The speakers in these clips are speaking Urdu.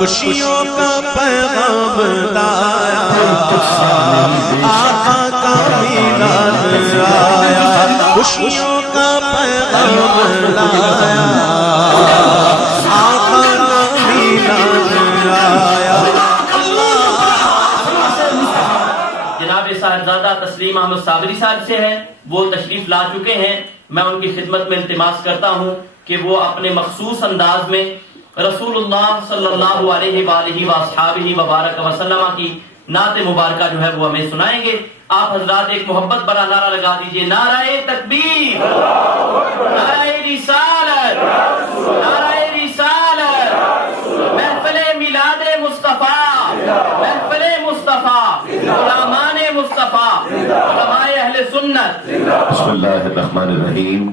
خوشیوں کا پیغام لایا، آقا کا میلاد آیا، خوشیوں کا پیغام لایا، آقا کا میلاد آیا۔ جناب صاحبزادہ تسلیم احمد صابری صاحب سے ہے، وہ تشریف لا چکے ہیں۔ میں ان کی خدمت میں التماس کرتا ہوں کہ وہ اپنے مخصوص انداز میں رسول اللہ صلی اللہ علیہ وآلہ وصحبہ وبارک وسلم کی نعت مبارکہ جو ہے وہ ہمیں سنائیں گے۔ آپ حضرات ایک محبت بڑا نعرہ لگا دیجئے، نعرہ تکبیر، نعرہ رسالت، نعرہ رسالت، محفل میلاد مصطفیٰ، محفل مصطفیٰ، غلامان مصطفیٰ، علماء اہل سنت۔ بسم اللہ الرحمن الرحیم،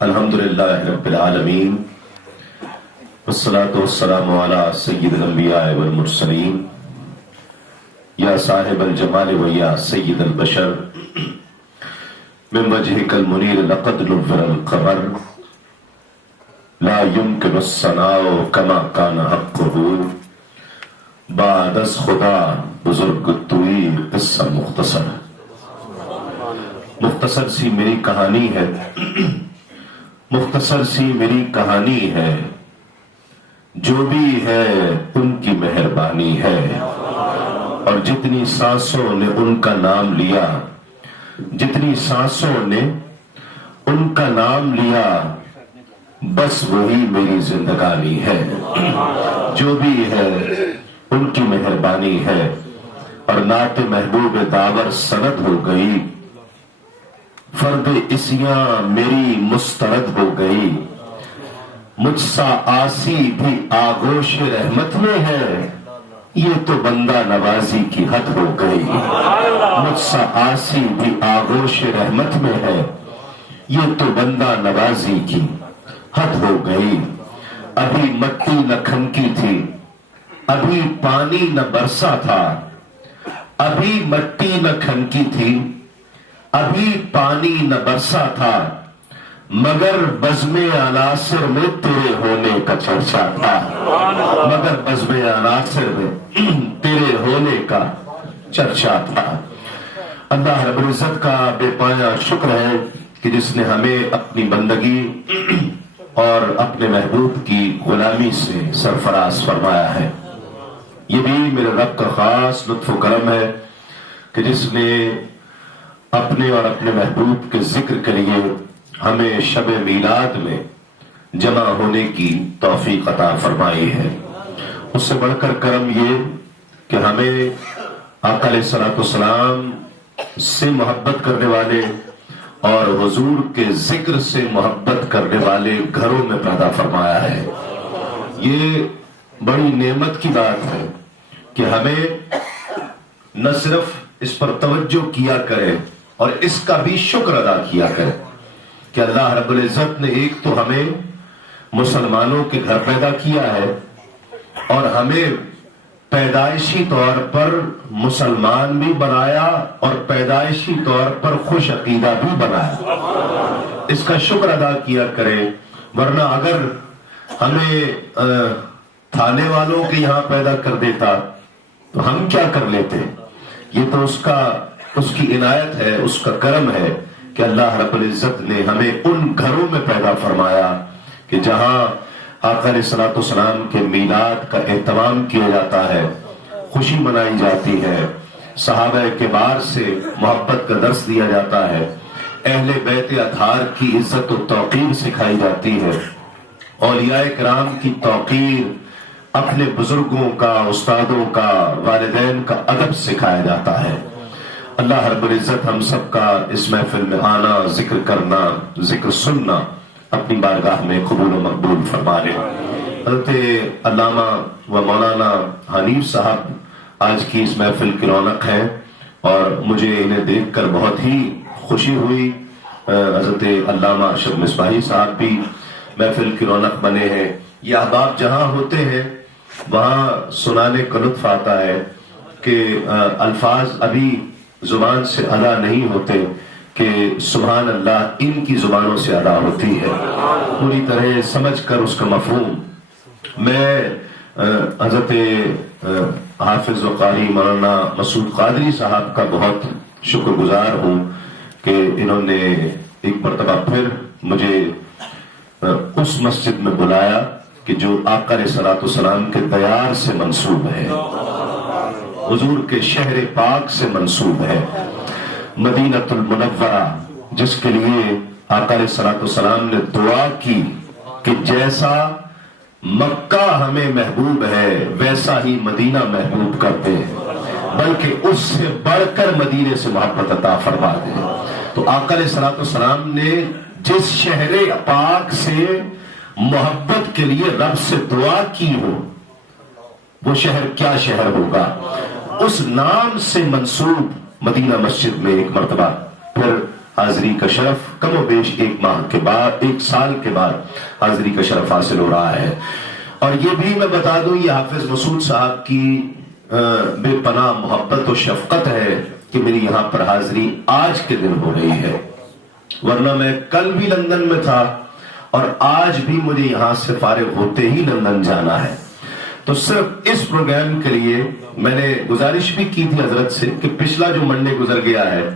الحمدللہ رب العالمین، والصلاة والسلام علی سید الانبیاء والمرسلین، یا صاحب الجمال و یا سید البشر، من وجہک المنیر لقد نور القمر، لا يمکن الثناء کما کان حقہ، بعد از خدا بزرگ توئی قصہ مختصر۔ مختصر سی میری کہانی ہے، مختصر سی میری کہانی ہے، جو بھی ہے ان کی مہربانی ہے، اور جتنی سانسوں نے ان کا نام لیا، جتنی سانسوں نے ان کا نام لیا، بس وہی میری زندگانی ہے۔ جو بھی ہے ان کی مہربانی ہے، اور نعت محبوب داور سند ہو گئی، فرد اسیاں میری مسترد ہو گئی، مجھ سا آسی بھی آغوش رحمت میں ہے، یہ تو بندہ نوازی کی حد ہو گئی۔ مجھ سا آسی بھی آغوش رحمت میں ہے، یہ تو بندہ نوازی کی حد ہو گئی۔ ابھی مٹی نہ کھنکی تھی، ابھی پانی نہ برسا تھا، ابھی مٹی نہ کھنکی تھی، ابھی پانی نہ برسا تھا، مگر بزم عناصر میں تیرے ہونے کا چرچا تھا، مگر بزم عناصر میں تیرے ہونے کا چرچا تھا۔ اللہ رب العزت کا بے پایا شکر ہے کہ جس نے ہمیں اپنی بندگی اور اپنے محبوب کی غلامی سے سرفراز فرمایا ہے۔ یہ بھی میرے رب کا خاص لطف و کرم ہے کہ جس نے اپنے اور اپنے محبوب کے ذکر کے لیے ہمیں شب میلاد میں جمع ہونے کی توفیق عطا فرمائی ہے۔ اس سے بڑھ کر کرم یہ کہ ہمیں آقا علیہ السلام سے محبت کرنے والے اور حضور کے ذکر سے محبت کرنے والے گھروں میں پیدا فرمایا ہے۔ یہ بڑی نعمت کی بات ہے کہ ہمیں نہ صرف اس پر توجہ کیا کرے اور اس کا بھی شکر ادا کیا کرے کہ اللہ رب العزت نے ایک تو ہمیں مسلمانوں کے گھر پیدا کیا ہے، اور ہمیں پیدائشی طور پر مسلمان بھی بنایا اور پیدائشی طور پر خوش عقیدہ بھی بنایا۔ اس کا شکر ادا کیا کرے، ورنہ اگر ہمیں تھانے والوں کے یہاں پیدا کر دیتا تو ہم کیا کر لیتے؟ یہ تو اس کی عنایت ہے، اس کا کرم ہے کہ اللہ رب العزت نے ہمیں ان گھروں میں پیدا فرمایا کہ جہاں آقا علیہ السلام کے میلاد کا اہتمام کیا جاتا ہے، خوشی منائی جاتی ہے، صحابہ کبار سے محبت کا درس دیا جاتا ہے، اہل بیت اطہار کی عزت و توقیر سکھائی جاتی ہے، اولیاء کرام کی توقیر، اپنے بزرگوں کا، استادوں کا، والدین کا ادب سکھایا جاتا ہے۔ اللہ رب العزت ہم سب کا اس محفل میں آنا، ذکر کرنا، ذکر سننا اپنی بارگاہ میں قبول و مقبول فرما لے۔ حضرت علامہ و مولانا حنیف صاحب آج کی اس محفل کی رونق ہیں، اور مجھے انہیں دیکھ کر بہت ہی خوشی ہوئی۔ حضرت علامہ اشرف مصباحی صاحب بھی محفل کی رونق بنے ہیں۔ یہ احباب جہاں ہوتے ہیں وہاں سنانے کا لطف آتا ہے کہ الفاظ ابھی زبان سے ادا نہیں ہوتے کہ سبحان اللہ ان کی زبانوں سے ادا ہوتی ہے، پوری طرح سمجھ کر اس کا مفہوم۔ میں حضرت حافظ و قاری مولانا مسعود قادری صاحب کا بہت شکر گزار ہوں کہ انہوں نے ایک مرتبہ پھر مجھے اس مسجد میں بلایا کہ جو آقا علیہ الصلوۃ والسلام کے دیار سے منسوب ہے، حضور کے شہر پاک سے منسوب ہے، مدینۃ المنورہ، جس کے لیے آقا علیہ الصلوۃ والسلام نے دعا کی کہ جیسا مکہ ہمیں محبوب ہے ویسا ہی مدینہ محبوب کرتے ہیں، بلکہ اس سے بڑھ کر مدینے سے محبت عطا فرما دے۔ تو آقا علیہ الصلوۃ والسلام نے جس شہر پاک سے محبت کے لیے رب سے دعا کی ہو، وہ شہر کیا شہر ہوگا؟ اس نام سے منسوب مدینہ مسجد میں ایک مرتبہ پھر حاضری کا شرف کم و بیش ایک ماہ کے بعد، ایک سال کے بعد حاضری کا شرف حاصل ہو رہا ہے۔ اور یہ بھی میں بتا دوں، یہ حافظ مسعود صاحب کی بے پناہ محبت و شفقت ہے کہ میری یہاں پر حاضری آج کے دن ہو رہی ہے، ورنہ میں کل بھی لندن میں تھا اور آج بھی مجھے یہاں سے فارغ ہوتے ہی لندن جانا ہے۔ تو صرف اس پروگرام کے لیے میں نے گزارش بھی کی تھی حضرت سے کہ پچھلا جو منڈے گزر گیا ہے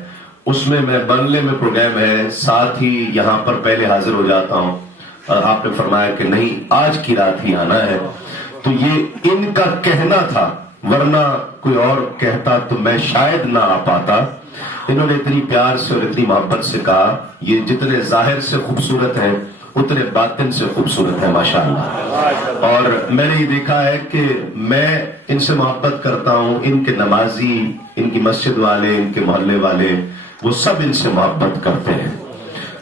اس میں بنگلے میں پروگرام ہے، ساتھ ہی یہاں پر پہلے حاضر ہو جاتا ہوں، اور آپ نے فرمایا کہ نہیں آج کی رات ہی آنا ہے۔ تو یہ ان کا کہنا تھا، ورنہ کوئی اور کہتا تو میں شاید نہ آ پاتا۔ انہوں نے اتنی پیار سے اور اتنی محبت سے کہا، یہ جتنے ظاہر سے خوبصورت ہیں اتنے باطن سے خوبصورت ہے ماشاءاللہ۔ اور میں نے یہ دیکھا ہے کہ میں ان سے محبت کرتا ہوں، ان کے نمازی، ان کی مسجد والے، ان کے محلے والے، وہ سب ان سے محبت کرتے ہیں۔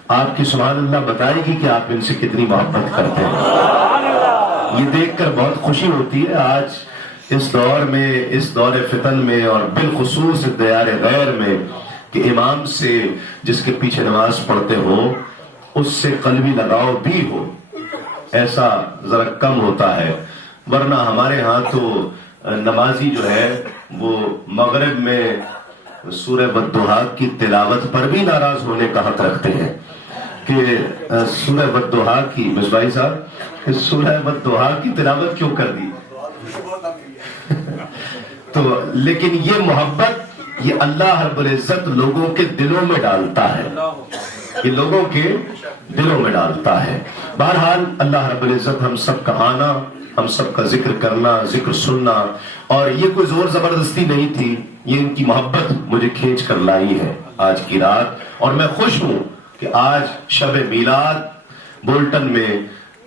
آپ کی سبحان اللہ بتائے گی کہ آپ ان سے کتنی محبت کرتے ہیں۔ یہ دیکھ کر بہت خوشی ہوتی ہے آج اس دور میں، اس دور فتن میں، اور بالخصوص دیار غیر میں، کہ امام سے جس کے پیچھے نماز پڑھتے ہو اس سے قلبی لگاؤ بھی ہو، ایسا ذرا کم ہوتا ہے۔ ورنہ ہمارے ہاں تو نمازی جو ہے وہ مغرب میں سورہ والضحیٰ کی تلاوت پر بھی ناراض ہونے کا حق رکھتے ہیں کہ سورہ والضحیٰ کی، مصباحی صاحب سورہ والضحیٰ کی تلاوت کیوں کر دی؟ تو لیکن یہ محبت یہ اللہ رب العزت لوگوں کے دلوں میں ڈالتا ہے، یہ لوگوں کے دلوں میں ڈالتا ہے۔ بہرحال اللہ رب العزت ہم سب کا آنا، ہم سب کا ذکر کرنا، ذکر سننا، اور یہ کوئی زور زبردستی نہیں تھی، یہ ان کی محبت مجھے کھینچ کر لائی ہے آج کی رات۔ اور میں خوش ہوں کہ آج شب میلاد بولٹن میں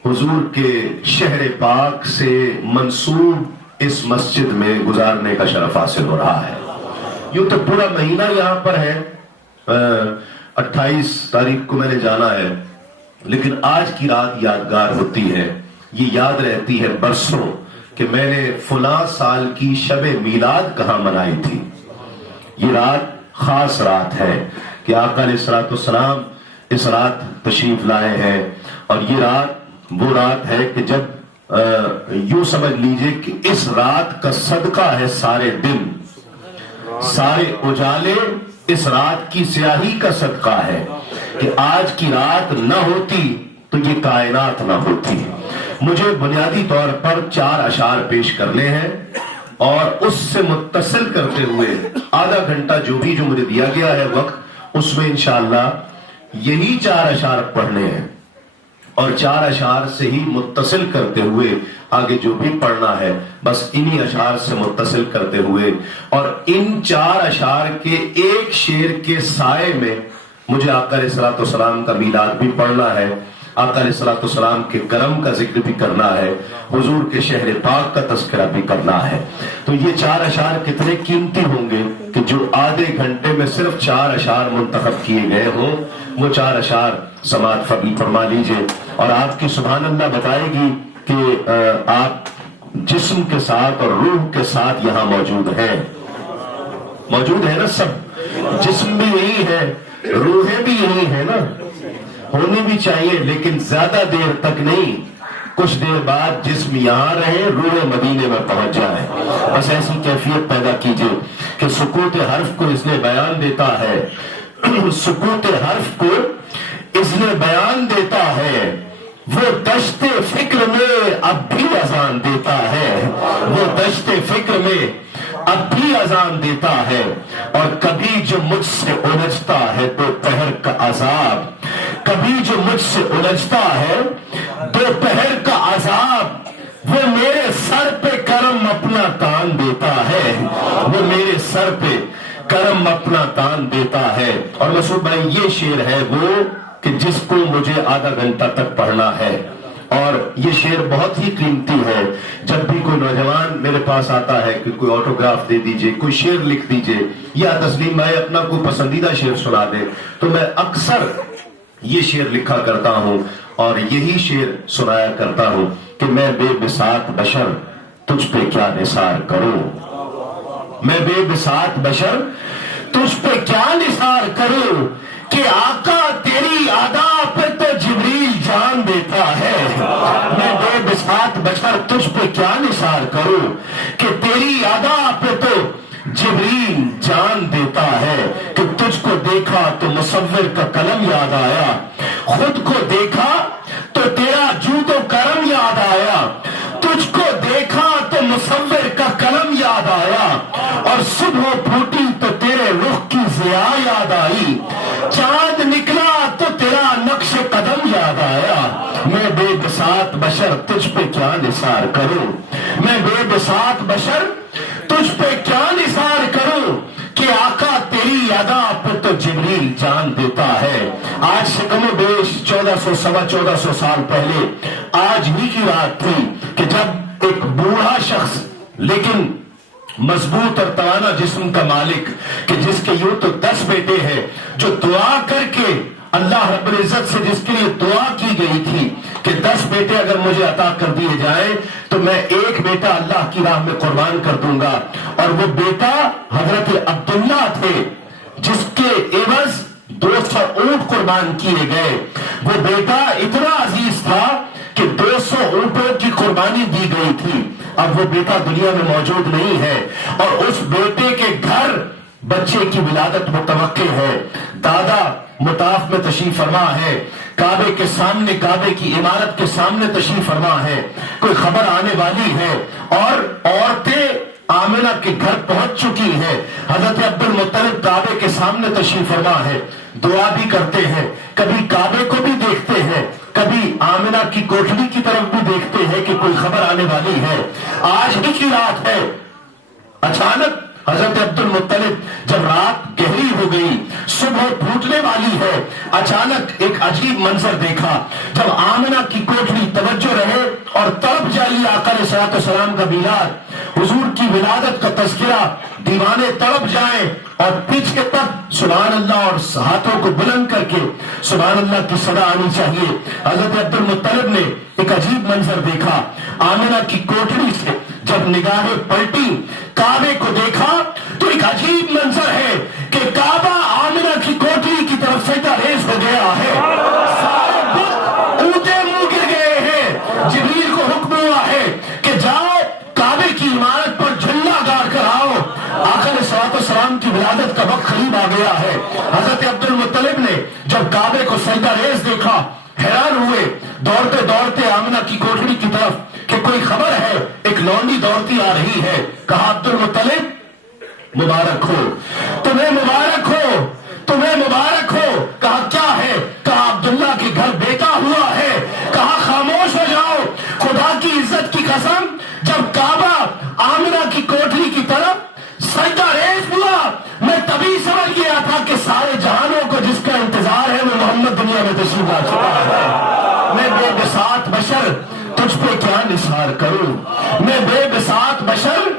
حضور کے شہر پاک سے منسوب اس مسجد میں گزارنے کا شرف حاصل ہو رہا ہے۔ یوں تو پورا مہینہ یہاں پر ہے، 28 تاریخ کو میں نے جانا ہے، لیکن آج کی رات یادگار ہوتی ہے، یہ یاد رہتی ہے برسوں کہ میں نے فلاں سال کی شب میلاد کہاں منائی تھی۔ یہ رات خاص رات ہے کہ آقا علیہ الصلوۃ والسلام اس رات تشریف لائے ہیں، اور یہ رات وہ رات ہے کہ جب یوں سمجھ لیجئے کہ اس رات کا صدقہ ہے سارے دن، سارے اجالے اس رات کی سیاہی کا صدقہ ہے کہ آج کی رات نہ ہوتی تو یہ کائنات نہ ہوتی۔ مجھے بنیادی طور پر 4 اشعار پیش کرنے ہیں، اور اس سے متصل کرتے ہوئے آدھا گھنٹہ جو مجھے دیا گیا ہے وقت، اس میں انشاءاللہ یہی 4 اشعار پڑھنے ہیں، اور 4 اشعار سے ہی متصل کرتے ہوئے آگے جو بھی پڑھنا ہے بس انہی اشعار سے متصل کرتے ہوئے، اور ان 4 اشعار کے ایک شعر کے سائے میں مجھے آقا علیہ الصلوۃ والسلام کا میلاد بھی پڑھنا ہے، آقا علیہ الصلوۃ والسلام کے کرم کا ذکر بھی کرنا ہے، حضور کے شہر پاک کا تذکرہ بھی کرنا ہے۔ تو یہ 4 اشعار کتنے قیمتی ہوں گے کہ جو آدھے گھنٹے میں صرف 4 اشعار منتخب کیے گئے ہوں، وہ 4 اشعار سماعت فرما لیجئے، اور آپ کی سبحان اللہ بتائے گی کہ آپ جسم کے ساتھ اور روح کے ساتھ یہاں موجود ہیں نا، سب جسم بھی یہی ہے، روحیں بھی یہی ہے نا، ہونی بھی چاہیے، لیکن زیادہ دیر تک نہیں، کچھ دیر بعد جسم یہاں رہے، روح مدینے میں پہنچ جائے۔ بس ایسی کیفیت پیدا کیجئے کہ سکوت حرف کو اس نے بیان دیتا ہے، سکوت حرف کو اس نے بیان دیتا ہے، وہ دشت فکر میں اب بھی اذان دیتا ہے، دیتا ہے، اور کبھی جو مجھ سے الجھتا ہے دوپہر کا عذاب، کبھی جو مجھ سے الجھتا ہے دوپہر کا عذاب، وہ میرے سر پہ کرم اپنا تان دیتا ہے، وہ میرے سر پہ کرم اپنا تان دیتا ہے۔ اور مسعود بھائی یہ شعر ہے وہ کہ جس کو مجھے آدھا گھنٹہ تک پڑھنا ہے، اور یہ شعر بہت ہی قیمتی ہے۔ جب بھی کوئی نوجوان میرے پاس آتا ہے کہ کوئی آٹوگراف دے دیجئے، کوئی شعر لکھ دیجئے، یا تسلیم بھائی اپنا کوئی پسندیدہ شعر سنا دے، تو میں اکثر یہ شعر لکھا کرتا ہوں اور یہی شعر سنایا کرتا ہوں کہ میں بے بساط بشر تجھ پہ کیا نثار کروں، میں بے بساط بشر تجھ پہ کیا نثار کروں، کہ آقا تیری ادا پہ تو جبریل جان دیتا ہے، میں بے بساط بشر تجھ پہ کیا نثار کروں، کہ تیری ادا پہ تو جبریل جان دیتا ہے، کہ تجھ کو دیکھا تو مصور کا قلم یاد آیا، خود کو دیکھا تو تیرا جود و کرم یاد آیا، تجھ کو دیکھا تو مصور کا قلم یاد آیا، اور صبح پھوٹی تو تیرے رخ کی ضیا یاد آئی، چاند نکلا تو تیرا نقش قدم یاد آیا، میں بے بساط بشر تجھ پہ کیا نثار کروں، میں بے بساط بشر تجھ پہ کیا نثار کروں، کہ آقا تیری ادا پہ تو جبریل جان دیتا ہے۔ آج سے کم و بیش 1400 سوا 1400 سال پہلے آج ہی کی رات تھی کہ جب ایک بوڑھا شخص لیکن مضبوط اور توانا جسم کا مالک، کہ جس کے یوں تو 10 بیٹے ہیں، جو دعا کر کے اللہ رب العزت سے جس کے لیے دعا کی گئی تھی کہ 10 بیٹے اگر مجھے عطا کر دیے جائیں تو میں ایک بیٹا اللہ کی راہ میں قربان کر دوں گا، اور وہ بیٹا حضرت عبداللہ تھے جس کے عوض 200 اونٹ قربان کیے گئے۔ وہ بیٹا اتنا عزیز تھا کہ 200 اونٹوں کی قربانی دی گئی تھی، اب وہ بیٹا دنیا میں موجود نہیں ہے، اور اس بیٹے کے گھر بچے کی ولادت متوقع ہے، دادا مطاف میں تشریف فرما ہے، کعبے کے سامنے، کعبے کی عمارت کے سامنے تشریف فرما ہے، کوئی خبر آنے والی ہے، اور عورتیں آمنہ کے گھر پہنچ چکی ہیں، حضرت عبد المطلب کعبے کے سامنے تشریف فرما ہے، دعا بھی کرتے ہیں، کبھی کعبے کو بھی دیکھتے ہیں، کبھی آمنہ کی کوٹھڑی کی طرف بھی دیکھتے ہیں کہ کوئی خبر آنے والی ہے۔ آج ہی کی رات ہے، اچانک حضرت عبد المطلب جب رات گہری ہو گئی، صبح پھوٹنے والی ہے، اچانک ایک عجیب منظر دیکھا، جب آمنہ کی کوٹھڑی توجہ رہے اور تڑپ جائے آقا علیہ الصلوۃ والسلام کا میلاد، حضور کی ولادت کا تذکرہ، دیوانے تڑپ جائیں اور پیچھے تک سبحان اللہ اور ہاتھوں کو بلند کر کے سبحان اللہ کی صدا آنی چاہیے۔ حضرت عبد المطلب نے ایک عجیب منظر دیکھا، آمنہ کی کوٹھڑی سے جب نگاہیں پلٹی، کعبے کو دیکھا تو ایک عجیب منظر ہے کہ کعبہ آمنہ کی کوٹھڑی کی طرف سجدہ ریز ہو گیا ہے، سارے بت اونٹے منہ گر گئے ہیں، جبریل کو حکم ہوا ہے کہ جاؤ کعبے کی عمارت پر جھنڈا گاڑ کر آؤ، آقا علیہ الصلوۃ والسلام کی ولادت کا وقت قریب آ گیا ہے۔ حضرت عبد المطلب نے جب کعبے کو سجدہ ریز دیکھا حیران ہوئے، دوڑتے دوڑتے آمنہ کی کوٹھڑی کی طرف کہ کوئی خبر ہے، ایک لونڈی دوڑتی آ رہی ہے، کہا عبد المطلب مبارک ہو، تمہیں مبارک ہو، تمہیں مبارک ہو، کہا کیا ہے، کہا عبداللہ کے گھر بیٹا ہوا ہے، کہا خاموش ہو جاؤ، خدا کی عزت کی قسم جب کعبہ آمنہ کی کوٹھڑی کی طرف سجدہ ریز ہوا میں تبھی سمجھ گیا تھا کہ سارے جہانوں کو جس کا انتظار ہے وہ محمد دنیا میں تشریف لا چکا ہے۔ میں بے بساط بشر تجھ پہ کیا نثار کروں، میں بے بساط بشر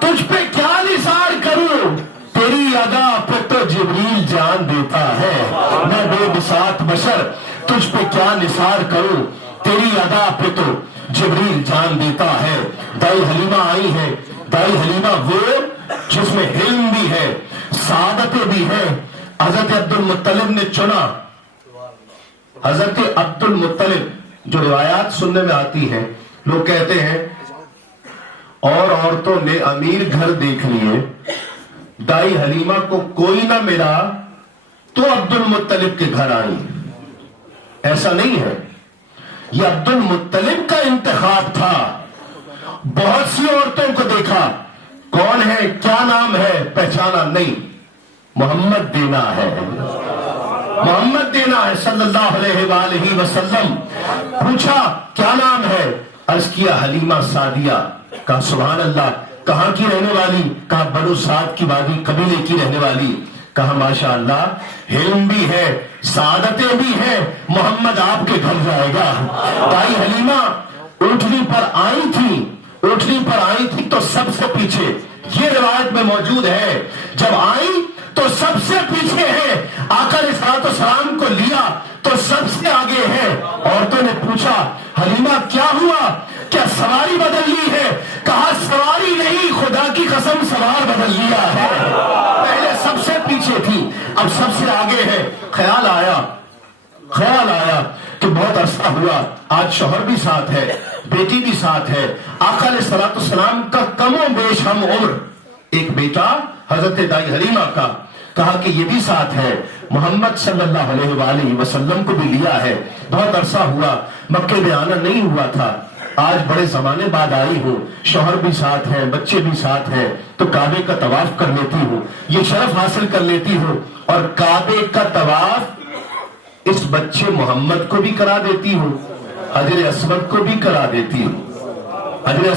تجھ پہ کیا نثار کروں، تیری ادا پہ تو جبریل جان دیتا ہے، میں بے بساط بشر تجھ پہ کیا نثار کروں، تیری ادا پہ تو جبریل جان دیتا ہے۔ دائی حلیمہ آئی ہے، دائی حلیمہ وہ جس میں علم بھی ہے، سعادتیں بھی ہے۔ حضرت عبد المطلب نے چنا، حضرت عبد المطلب جو روایات سننے میں آتی ہیں، لوگ کہتے ہیں اور عورتوں نے امیر گھر دیکھ لیے، دائی حلیمہ کو کوئی نہ ملا تو عبد المطلب کے گھر آئی۔ ایسا نہیں ہے، یہ عبد المطلب کا انتخاب تھا۔ بہت سی عورتوں کو دیکھا، کون ہے، کیا نام ہے، پہچانا نہیں، محمد دینا ہے، محمد دینا ہے صلی اللہ علیہ وآلہ وسلم۔ پوچھا کیا نام ہے، عرض کیا حلیمہ سعدیہ۔ کہا سبحان اللہ، کہاں کی رہنے والی؟ کہا بنو سعد کی وادی قبیلے کی رہنے والی۔ کہا ماشاء اللہ، علم بھی ہے، سعادتیں بھی ہیں، محمد آپ کے گھر جائے گا۔ دائی حلیمہ اونٹنی پر آئی تھی، اونٹنی پر آئی تھی تو سب سے پیچھے، یہ روایت میں موجود ہے، جب آئی تو سب سے پیچھے ہے، آقا علیہ الصلوۃ والسلام کو لیا تو سب سے آگے ہے۔ عورتوں نے پوچھا حلیمہ کیا ہوا، کیا سواری بدل لی ہے؟ کہا سواری نہیں، خدا کی قسم سوار بدل لیا ہے، پہلے سب سے پیچھے تھی اب سب سے آگے ہے۔ خیال آیا کہ بہت عرصہ ہوا، آج شوہر بھی ساتھ ہے، بیٹی بھی ساتھ ہے، آقا علیہ الصلوۃ والسلام کا کم و بیش ہم عمر ایک بیٹا حضرت دائی حلیمہ کا۔ کہا کہ یہ بھی ساتھ ہے، محمد صلی اللہ علیہ وآلہ وسلم کو بھی لیا ہے، بہت عرصہ ہوا، مکے میں آنا نہیں ہوا تھا، آج بڑے زمانے بعد آئی ہوں، شوہر بھی ساتھ ہے، بچے بھی ساتھ ہیں، تو کعبے کا طواف کر لیتی ہوں، یہ شرف حاصل کر لیتی ہوں، اور کعبے کا طواف اس بچے محمد کو بھی کرا دیتی ہوں، حجر اسود کو بھی کرا دیتی ہوں، حجر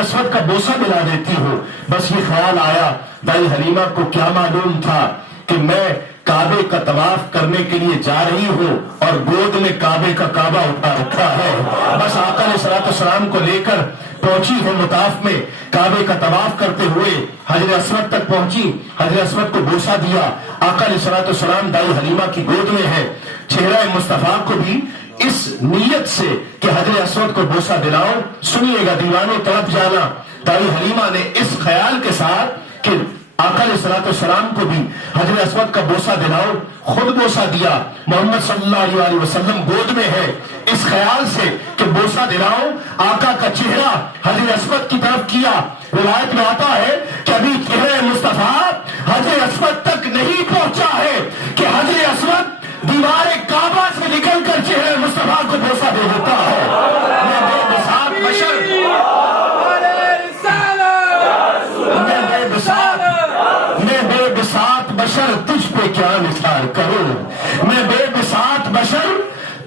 اسود کا بوسہ ملا دیتی ہوں۔ بس یہ خیال آیا، دائی حلیمہ کو کیا معلوم تھا کہ میں کعبے کا طواف کرنے کے لیے جا رہی ہوں اور گود میں کعبے کا کعبہ اٹھا رکھا ہے۔ بس آقا علیہ الصلوۃ والسلام کو لے کر پہنچی ہے مطاف میں، کعبے کا طواف کرتے ہوئے حجر اسود تک پہنچی، حجر اسود کو بوسہ دیا، آقا علیہ الصلوۃ والسلام دائی حلیمہ کی گود میں ہے، چہرہ مصطفیٰ کو بھی اس نیت سے کہ حجر اسود کو بوسہ دلاؤ۔ سنیے گا دیوانوں طرف جانا، دائی حلیمہ نے اس خیال کے ساتھ کہ آقا علیہ الصلوۃ والسلام کو بھی حجر اسود کا بوسہ دلاؤ، خود بوسہ دیا، محمد صلی اللہ علیہ وسلم گود میں ہے، اس خیال سے کہ بوسہ دلاؤ، آقا کا چہرہ حجر اسود کی طرف کیا۔ روایت میں آتا ہے کہ ابھی چہرہ مصطفیٰ حجر اسود تک نہیں پہنچا ہے کہ حجر اسود دیوار کعبہ سے نکل کر چہرہ مصطفیٰ کو بوسہ دے دیتا ہے۔ میں بے بساط بشر، میں بے بساط بشر تجھ پہ کیا نثار کروں، میں بے بساط بشر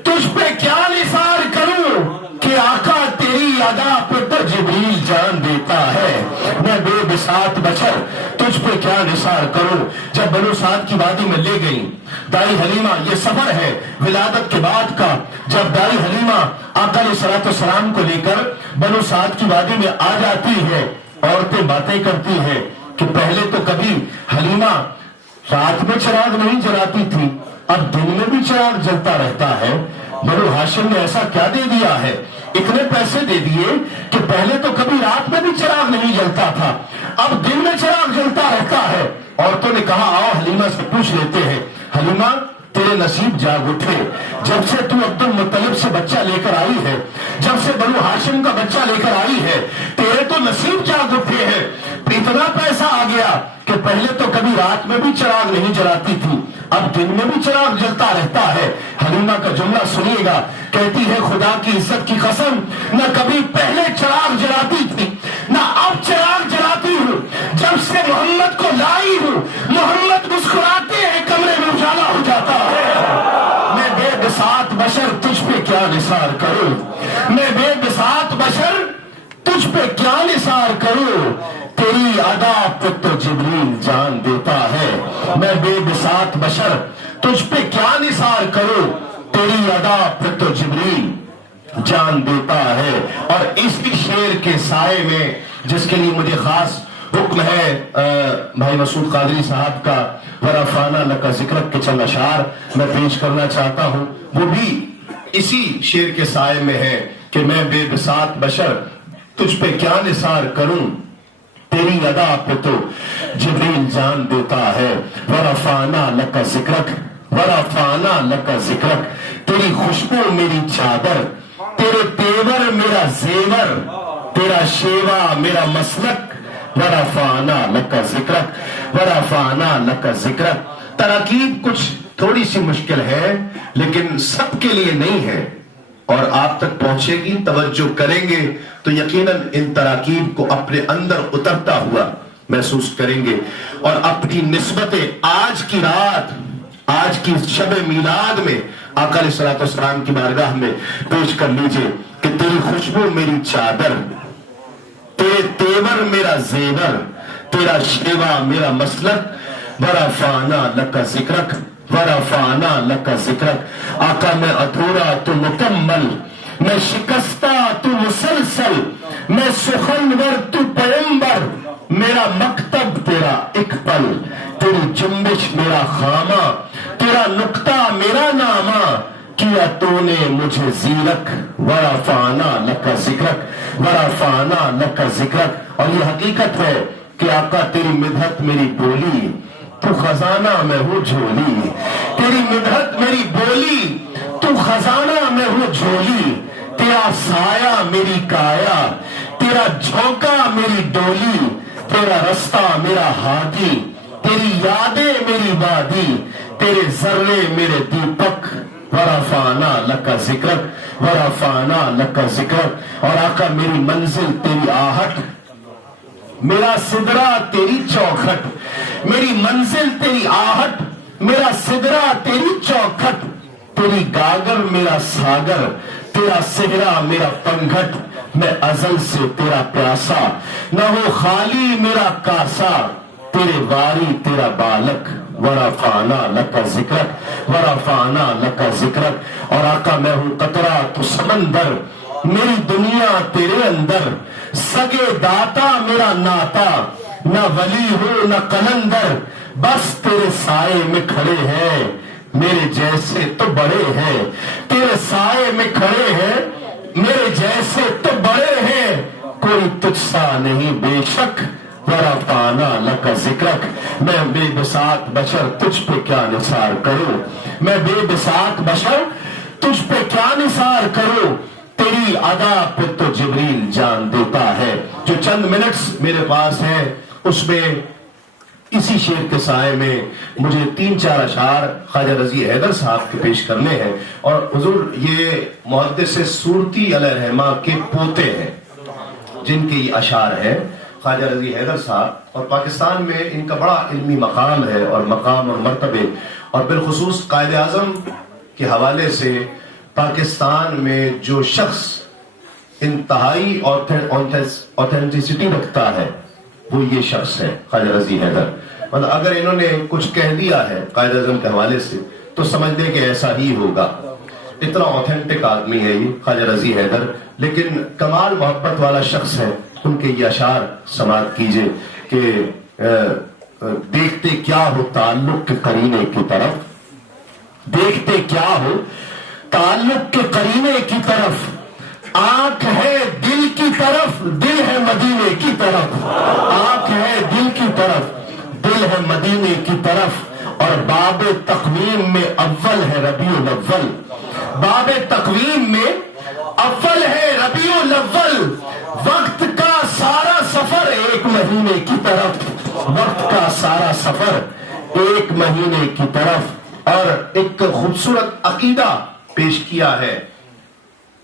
تجھ پہ کیا نثار کروں کہ آقا تیری ادا پہ تو جبریل جان دیتا ہے۔ میں بے بساط بشر تجھ پہ کیا نثار کروں۔ جب بنو سعد کی وادی میں لے گئی دائی حلیمہ، یہ سفر ہے ولادت کے بعد کا، جب دائی حلیمہ آقا علیہ الصلوۃ والسلام کو لے کر بنو سعد کی وادی میں آ جاتی ہے، عورتیں باتیں کرتی ہیں کہ پہلے تو کبھی حلیمہ رات میں چراغ نہیں جلاتی تھی، اب دن میں بھی چراغ جلتا رہتا ہے، بنو ہاشم نے ایسا کیا دے دیا ہے، اتنے پیسے دے دیے کہ پہلے تو کبھی رات میں بھی چراغ نہیں جلتا تھا، اب دن میں چراغ جلتا رہتا ہے۔ عورتوں نے کہا آؤ حلیمہ سے پوچھ لیتے ہیں، حلیمہ تیرے نصیب جاگ اٹھے، جب سے تو عبد المطلب سے بچہ لے کر آئی ہے، جب سے بنو ہاشم کا بچہ لے کر آئی ہے، تیرے تو نصیب جاگ اٹھے ہیں، اتنا پیسہ آ گیا کہ پہلے تو کبھی رات میں بھی چراغ نہیں جلاتی تھی، اب دن میں بھی چراغ جلتا رہتا ہے۔ حلیمہ کا جملہ سنیے گا، کہتی ہے خدا کی عزت کی قسم، نہ کبھی پہلے چراغ جلاتی تھی نہ اب چراغ جلاتی ہوں، جب سے محمد کو لائی ہوں محمد مسکراتے ہیں، کمرے میں اجالا ہو جاتا ہے۔ میں بے بساط بشر تجھ پہ کیا نثار کروں، میں بے بساط بشر تجھ پہ کیا نثار کروں، تیری ادا پہ تو جبریل جان دیتا ہے۔ میں بے بساط بشر تجھ پہ کیا نثار کروں، تیری ادا پہ تو جبریل جان دیتا ہے۔ اور اسی شعر کے سائے میں جس کے لیے مجھے خاص حکم ہے بھائی مسعود قادری صاحب کا ورفعنا لک ذکرک کے چند اشعار میں پیش کرنا چاہتا ہوں، وہ بھی اسی شعر کے سائے میں ہے کہ میں بے بساط بشر تجھ پہ کیا نثار کروں، تیری ادا پہ تو جبریل جان دیتا ہے۔ ورفعنا لک ذکرک، ورفعنا لک ذکرک، تیری خوشبو میری چادر، تیرے تیور میرا زیور، تیرا شیوا میرا مسلک، ورفعنا لک ذکرک، ورفعنا لک ذکرک۔ تراکیب کچھ تھوڑی سی مشکل ہے لیکن سب کے لیے نہیں ہے، اور آپ تک پہنچے گی، توجہ کریں گے تو یقیناً ان تراکیب کو اپنے اندر اترتا ہوا محسوس کریں گے، اور اپنی نسبتیں آج کی رات، آج کی شب میلاد میں آقا علیہ الصلوۃ والسلام کی بارگاہ میں پیش کر لیجئے کہ تیری خوشبو میری چادر، تیرے تیور میرا زیور، تیرا شیوا میرا مسلک، ورفعنا لک ذکرک، ورفعنا لک ذکرک۔ آقا میں ادھورا تو مکمل، میں شکستہ تو مسلسل، میں سخنور تو پیمبر، میرا مکتب تیرا ایک پل، تیری جنبش میرا خامہ، تیرا نقطہ میرا نامہ، کیا تو نے مجھے زیرک، ورفعنا لک ذکرک، ورفعنا لک ذکرک۔ اور یہ حقیقت ہے کہ آقا تیری مدحت میری بولی، تو خزانہ میں ہوں جھولی، تیری مدحت میری بولی، تو خزانہ میں ہوں جھولی، تیرا سایہ میری کایا، تیرا جھونکا میری ڈولی، تیرا رستہ میرا ہادی، تیری یادیں میری وادی، تیرے ذرے میرے دیپک، ورفعنا لک ذکرک، ورفعنا لک ذکرک۔ اور آقا میری منزل تیری آہٹ، میرا سدرا تیری چوکھٹ، میری منزل تیری آہٹ، میرا سدرا تیری چوکھٹ، تیری گاگر میرا ساگر، تیرا صحرا میرا پنگھٹ، میں ازل سے تیرا پیاسا، نہ ہو خالی میرا کاسا، تیرے واری تیرا بالک، ورفعنا لک ذکرک، ورفعنا لک ذکرک۔ اور آقا میں ہوں قطرہ تو سمندر، میری دنیا تیرے اندر، سگے داتا میرا ناتا، نہ ولی ہو نہ قلندر، بس تیرے سائے میں کھڑے ہیں، میرے جیسے تو بڑے ہیں، تیرے سائے میں کھڑے ہیں، میرے جیسے تو بڑے ہیں، کوئی تجھ سا نہیں بے شک، ورفعنا لک ذکرک۔ میں بے بساط بشر تجھ پہ کیا نثار کروں، میں بے بساط بشر تجھ پہ کیا نثار کروں، تیری ادا پہ تو جبریل جان دیتا ہے۔ جو چند منٹس میرے پاس ہیں اس میں اسی شعر کے سائے میں مجھے 3-4 اشعار خواجہ رضی حیدر صاحب کے پیش کرنے ہیں، اور حضور یہ محدث سورتی علیہ رحمہ کے پوتے ہیں جن کے یہ اشعار ہیں، خواجہ رضی حیدر صاحب، اور پاکستان میں ان کا بڑا علمی مقام ہے اور مقام اور مرتبے، اور بالخصوص قائد اعظم کے حوالے سے پاکستان میں جو شخص انتہائی اوتھینٹسٹی رکھتا ہے وہ یہ شخص ہے خواجہ رضی حیدر۔ مطلب اگر انہوں نے کچھ کہہ دیا ہے قائد اعظم کے حوالے سے تو سمجھ لیں کہ ایسا ہی ہوگا، اتنا اوتھینٹک آدمی ہے یہ خواجہ رضی حیدر، لیکن کمال محبت والا شخص ہے۔ ان کے یہ اشعار سماعت کیجئے کہ دیکھتے کیا ہو تعلق کے قرینے کی طرف، دیکھتے کیا ہو تعلق کے قرینے کی طرف، آنکھ ہے دل کی طرف، دل ہے مدینے کی طرف، آنکھ ہے دل کی طرف، دل ہے مدینے کی طرف، اور باب تقویم میں اول ہے ربیع الاول، باب تقویم میں اول ہے ربیع الاول، وقت کا سارا سفر ایک مہینے کی طرف، وقت کا سارا سفر ایک مہینے کی طرف۔ اور ایک خوبصورت عقیدہ پیش کیا ہے،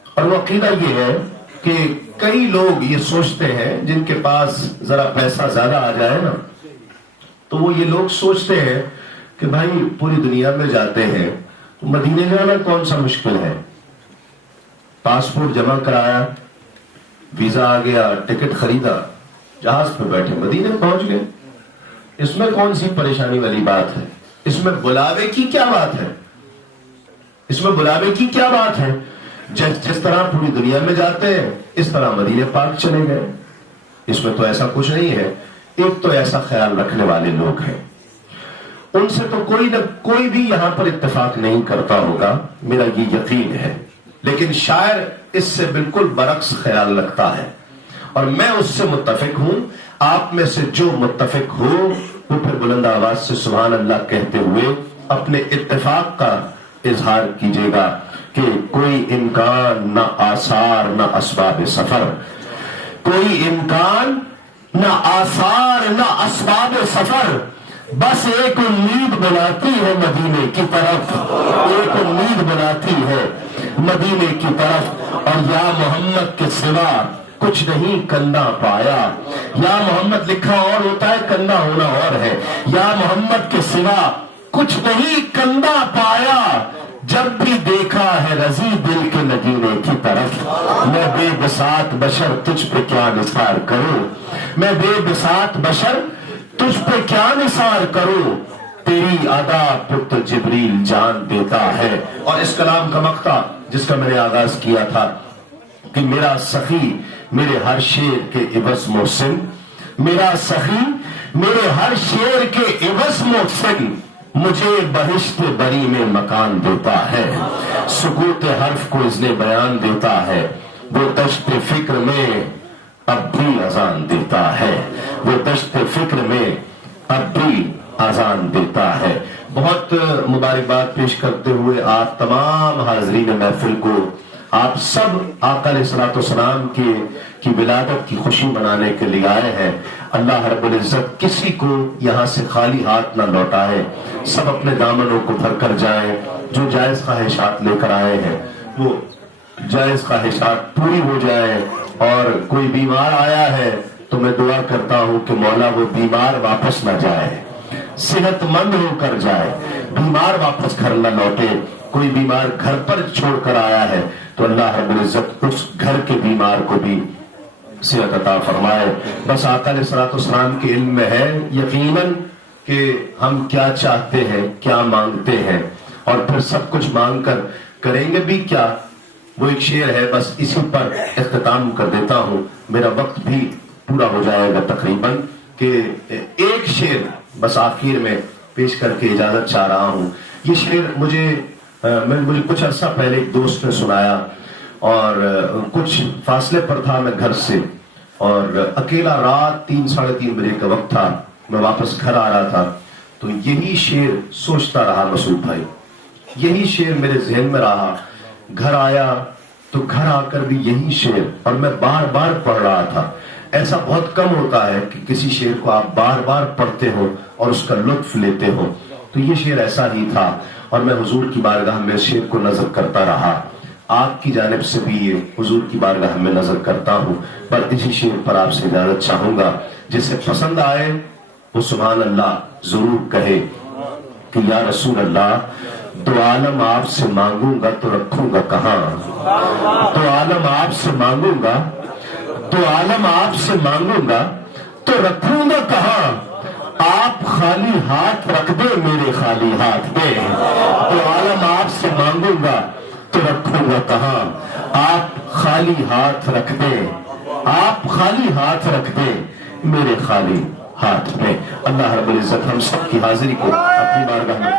اور وہ عقیدہ یہ ہے کہ کئی لوگ یہ سوچتے ہیں جن کے پاس ذرا پیسہ زیادہ آ جائے نا تو وہ یہ لوگ سوچتے ہیں کہ بھائی پوری دنیا میں جاتے ہیں تو مدینے جانا کون سا مشکل ہے، پاسپورٹ جمع کرایا، ویزا آ گیا، ٹکٹ خریدا، جہاز پہ بیٹھے مدینے پہنچ گئے، اس میں کون سی پریشانی والی بات ہے، اس میں بلاوے کی کیا بات ہے، اس میں بلاوے کی کیا بات ہے، جس طرح پوری دنیا میں جاتے ہیں اس طرح مدینے پاک چلے گئے، اس میں تو ایسا کچھ نہیں ہے۔ ایک تو ایسا خیال رکھنے والے لوگ ہیں، ان سے تو کوئی بھی یہاں پر اتفاق نہیں کرتا ہوگا، میرا یہ یقین ہے، لیکن شاعر اس سے بالکل برعکس خیال رکھتا ہے، اور میں اس سے متفق ہوں۔ آپ میں سے جو متفق ہو وہ پھر بلند آواز سے سبحان اللہ کہتے ہوئے اپنے اتفاق کا اظہار کیجیے گا کہ کوئی امکان نہ آثار نہ اسباب سفر، کوئی امکان نہ آثار نہ اسباب سفر، بس ایک امید بناتی ہے مدینے کی طرف، ایک امید بناتی ہے مدینے کی طرف اور یا محمد کے سوا کچھ نہیں کرنا پایا. یا محمد لکھا اور ہوتا ہے، کرنا ہونا اور ہے. یا محمد کے سوا کچھ نہیں کرنا پایا، جب بھی دیکھا ہے رضی دل کے نگینے کی طرف. میں بے بساط بشر تجھ پہ کیا نثار کروں، میں بے بساط بشر تجھ پہ کیا نثار کروں، تیری ادا پر تو جبریل جان دیتا ہے. اور اس کلام کا مقطع جس کا میں نے آغاز کیا تھا کہ میرا سخی میرے ہر شعر کے عوض محسن، میرا سخی میرے ہر شعر کے عوض محسن، مجھے بہشت بری میں مکان دیتا ہے. سکوت حرف کو اس نے بیان دیتا ہے، وہ دشت فکر میں اب بھی اذان دیتا ہے، وہ دشت فکر میں اب بھی اذان دیتا ہے. بہت مبارکباد پیش کرتے ہوئے آپ تمام حاضرین محفل کو آپ سب آقا علیہ الصلوۃ والسلام کی ولادت کی خوشی منانے کے لیے آئے ہیں. اللہ رب العزت کسی کو یہاں سے خالی ہاتھ نہ لوٹائے، سب اپنے دامنوں کو بھر کر جائیں. جو جائز خواہشات لے کر آئے ہیں وہ جائز خواہشات پوری ہو جائیں. اور کوئی بیمار آیا ہے تو میں دعا کرتا ہوں کہ مولا وہ بیمار واپس نہ جائے، صحت مند ہو کر جائے، بیمار واپس گھر نہ لوٹے. کوئی بیمار گھر پر چھوڑ کر آیا ہے تو اللہ رب العزت اس گھر کے بیمار کو بھی صحت عطا فرمائے. بس آقا علیہ الصلوۃ والسلام کے علم میں ہے یقیناً کہ ہم کیا چاہتے ہیں، کیا مانگتے ہیں، اور پھر سب کچھ مانگ کر کریں گے بھی کیا. وہ ایک شعر ہے، بس اسی پر اختتام کر دیتا ہوں، میرا وقت بھی پورا ہو جائے گا تقریباً، کہ ایک شعر بس آخر میں پیش کر کے اجازت چاہ رہا ہوں. یہ شعر مجھے کچھ عرصہ پہلے ایک دوست نے سنایا، اور کچھ فاصلے پر تھا میں گھر سے، اور اکیلا رات 3-3:30 بجے کا وقت تھا، میں واپس گھر آ رہا تھا تو یہی شعر سوچتا رہا مسعود بھائی، یہی شعر میرے ذہن میں رہا. گھر آیا تو گھر آ کر بھی یہی شعر، اور میں بار بار پڑھ رہا تھا. ایسا بہت کم ہوتا ہے کہ کسی شعر کو آپ بار بار پڑھتے ہو اور اس کا لطف لیتے ہو. تو یہ شعر ایسا ہی تھا، اور میں حضور کی بارگاہ میں شعر کو نظر کرتا رہا. آپ کی جانب سے بھی یہ حضور کی بارگاہ میں نظر کرتا ہوں. پر اسی شعر پر آپ سے اجازت چاہوں گا. جسے پسند آئے وہ سبحان اللہ ضرور کہے کہ یا رسول اللہ، دو عالم آپ سے مانگوں گا تو رکھوں گا کہاں، دو عالم آپ سے مانگوں گا، دو عالم آپ سے مانگوں گا تو رکھوں گا کہاں. آپ خالی ہاتھ رکھ دے میرے خالی ہاتھ میں، دو عالم آپ سے مانگوں گا تو رکھوں گا کہاں. آپ خالی ہاتھ رکھ دے، آپ خالی ہاتھ رکھ دے میرے خالی ہاتھ میں. اللہ رب العزت ہم سب کی حاضری کو اپنی بارگاہ میں